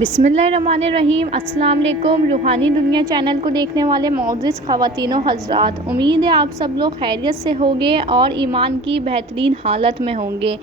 بسم اللہ الرحمن الرحیم۔ السلام علیکم۔ روحانی دنیا چینل کو دیکھنے والے معزز خواتین و حضرات، امید ہے آپ سب لوگ خیریت سے ہوں گے اور ایمان کی بہترین حالت میں ہوں گے۔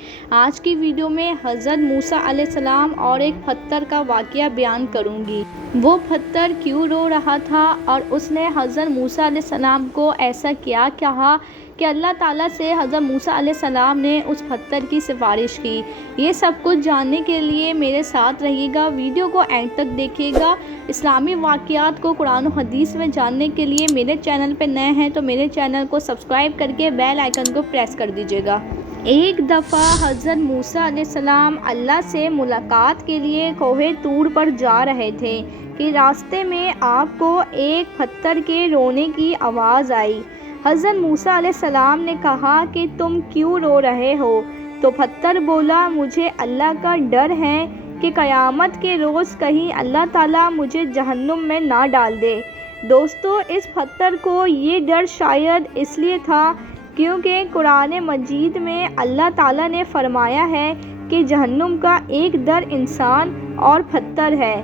آج کی ویڈیو میں حضرت موسیٰ علیہ السلام اور ایک پتھر کا واقعہ بیان کروں گی۔ وہ پتھر کیوں رو رہا تھا اور اس نے حضرت موسیٰ علیہ السلام کو ایسا کیا کہا کہ اللہ تعالیٰ سے حضرت موسیٰ علیہ السلام نے اس پتھر کی سفارش کی۔ یہ سب کچھ جاننے کے لیے میرے ساتھ رہیے گا، ویڈیو کو اینڈ تک دیکھیے گا۔ اسلامی واقعات کو قرآن و حدیث میں جاننے کے لیے میرے چینل پہ نئے ہیں تو میرے چینل کو سبسکرائب کر کے بیل آئیکن کو پریس کر دیجیے گا۔ ایک دفعہ حضرت موسیٰ علیہ السلام اللہ سے ملاقات کے لیے کوہ طور پر جا رہے تھے کہ راستے میں آپ کو ایک پتھر کے رونے کی آواز آئی۔ حضرت موسیٰ علیہ السلام نے کہا کہ تم کیوں رو رہے ہو؟ تو پتھر بولا، مجھے اللہ کا ڈر ہے کہ قیامت کے روز کہیں اللہ تعالیٰ مجھے جہنم میں نہ ڈال دے۔ دوستو، اس پتھر کو یہ ڈر شاید اس لیے تھا کیونکہ قرآن مجید میں اللہ تعالیٰ نے فرمایا ہے کہ جہنم کا ایک در انسان اور پتھر ہے،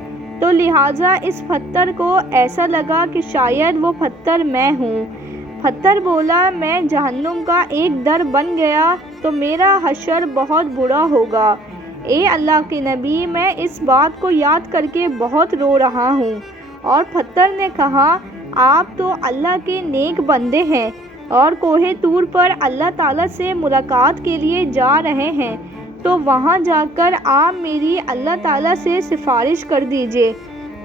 تو لہٰذا اس پتھر کو ایسا لگا کہ شاید وہ پتھر میں ہوں۔ پتھر بولا، میں جہنم کا ایک در بن گیا تو میرا حشر بہت برا ہوگا۔ اے اللہ کے نبی، میں اس بات کو یاد کر کے بہت رو رہا ہوں۔ اور پتھر نے کہا، آپ تو اللہ کے نیک بندے ہیں اور کوہ طور پر اللہ تعالیٰ سے ملاقات کے لیے جا رہے ہیں، تو وہاں جا کر آپ میری اللہ تعالیٰ سے سفارش کر دیجیے۔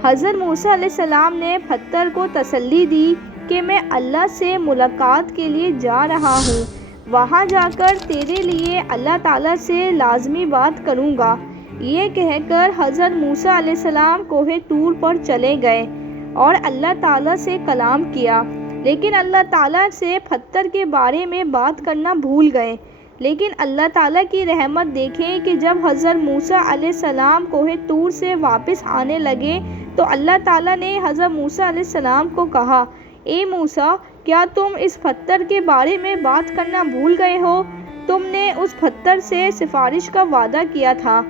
حضرت موسیٰ علیہ السلام نے پتھر کو تسلی دی کہ میں اللہ سے ملاقات کے لیے جا رہا ہوں، وہاں جا کر تیرے لیے اللہ تعالیٰ سے لازمی بات کروں گا۔ یہ کہہ کر حضرت موسیٰ علیہ السلام کوہ طور پر چلے گئے اور اللہ تعالیٰ سے کلام کیا، لیکن اللہ تعالیٰ سے پتھر کے بارے میں بات کرنا بھول گئے۔ لیکن اللہ تعالیٰ کی رحمت دیکھیں کہ جب حضرت موسیٰ علیہ السلام کوہ طور سے واپس آنے لگے تو اللہ تعالیٰ نے حضرت موسیٰ علیہ السلام کو کہا، اے موسیٰ، کیا تم اس پتھر کے بارے میں بات کرنا بھول گئے ہو؟ تم نے اس پتھر سے سفارش کا وعدہ کیا تھا۔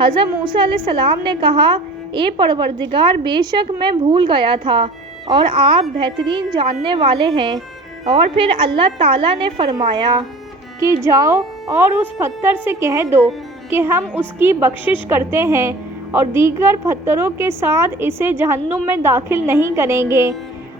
حضرت موسیٰ علیہ السلام نے کہا، اے پروردگار، بے شک میں بھول گیا تھا اور آپ بہترین جاننے والے ہیں۔ اور پھر اللہ تعالیٰ نے فرمایا کہ جاؤ اور اس پتھر سے کہہ دو کہ ہم اس کی بخشش کرتے ہیں اور دیگر پتھروں کے ساتھ اسے جہنم میں داخل نہیں کریں گے۔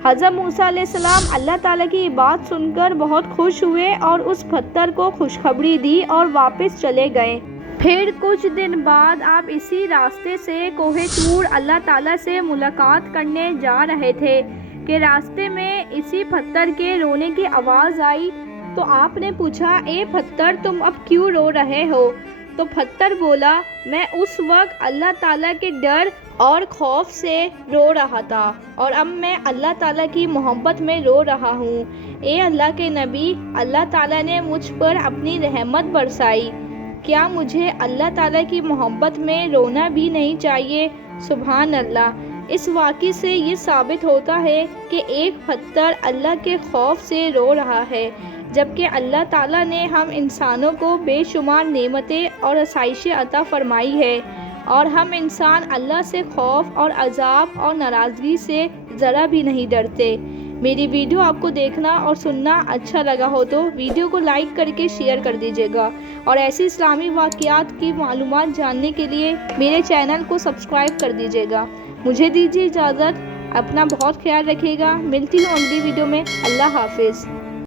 حضرت موسیٰ علیہ السلام اللہ تعالیٰ کی بات سن کر بہت خوش ہوئے اور اس پتھر کو خوشخبری دی اور واپس چلے گئے۔ پھر کچھ دن بعد آپ اسی راستے سے کوہ طور اللہ تعالیٰ سے ملاقات کرنے جا رہے تھے کہ راستے میں اسی پتھر کے رونے کی آواز آئی، تو آپ نے پوچھا، اے پتھر، تم اب کیوں رو رہے ہو؟ تو پتھر بولا، میں اس وقت اللہ تعالیٰ کے ڈر اور خوف سے رو رہا تھا اور اب میں اللہ تعالیٰ کی محبت میں رو رہا ہوں۔ اے اللہ کے نبی، اللہ تعالیٰ نے مجھ پر اپنی رحمت برسائی، کیا مجھے اللہ تعالیٰ کی محبت میں رونا بھی نہیں چاہیے؟ سبحان اللہ۔ اس واقعے سے یہ ثابت ہوتا ہے کہ ایک پتھر اللہ کے خوف سے رو رہا ہے، جبکہ اللہ تعالیٰ نے ہم انسانوں کو بے شمار نعمتیں اور آسائشیں عطا فرمائی ہے، اور ہم انسان اللہ سے خوف اور عذاب اور ناراضگی سے ذرا بھی نہیں ڈرتے۔ میری ویڈیو آپ کو دیکھنا اور سننا اچھا لگا ہو تو ویڈیو کو لائک کر کے شیئر کر دیجیے گا، اور ایسی اسلامی واقعات کی معلومات جاننے کے لیے میرے چینل کو سبسکرائب کر دیجیے گا۔ مجھے دیجیے اجازت، اپنا بہت خیال رکھیے گا۔ ملتی ہوں اگلی ویڈیو میں۔ اللہ حافظ۔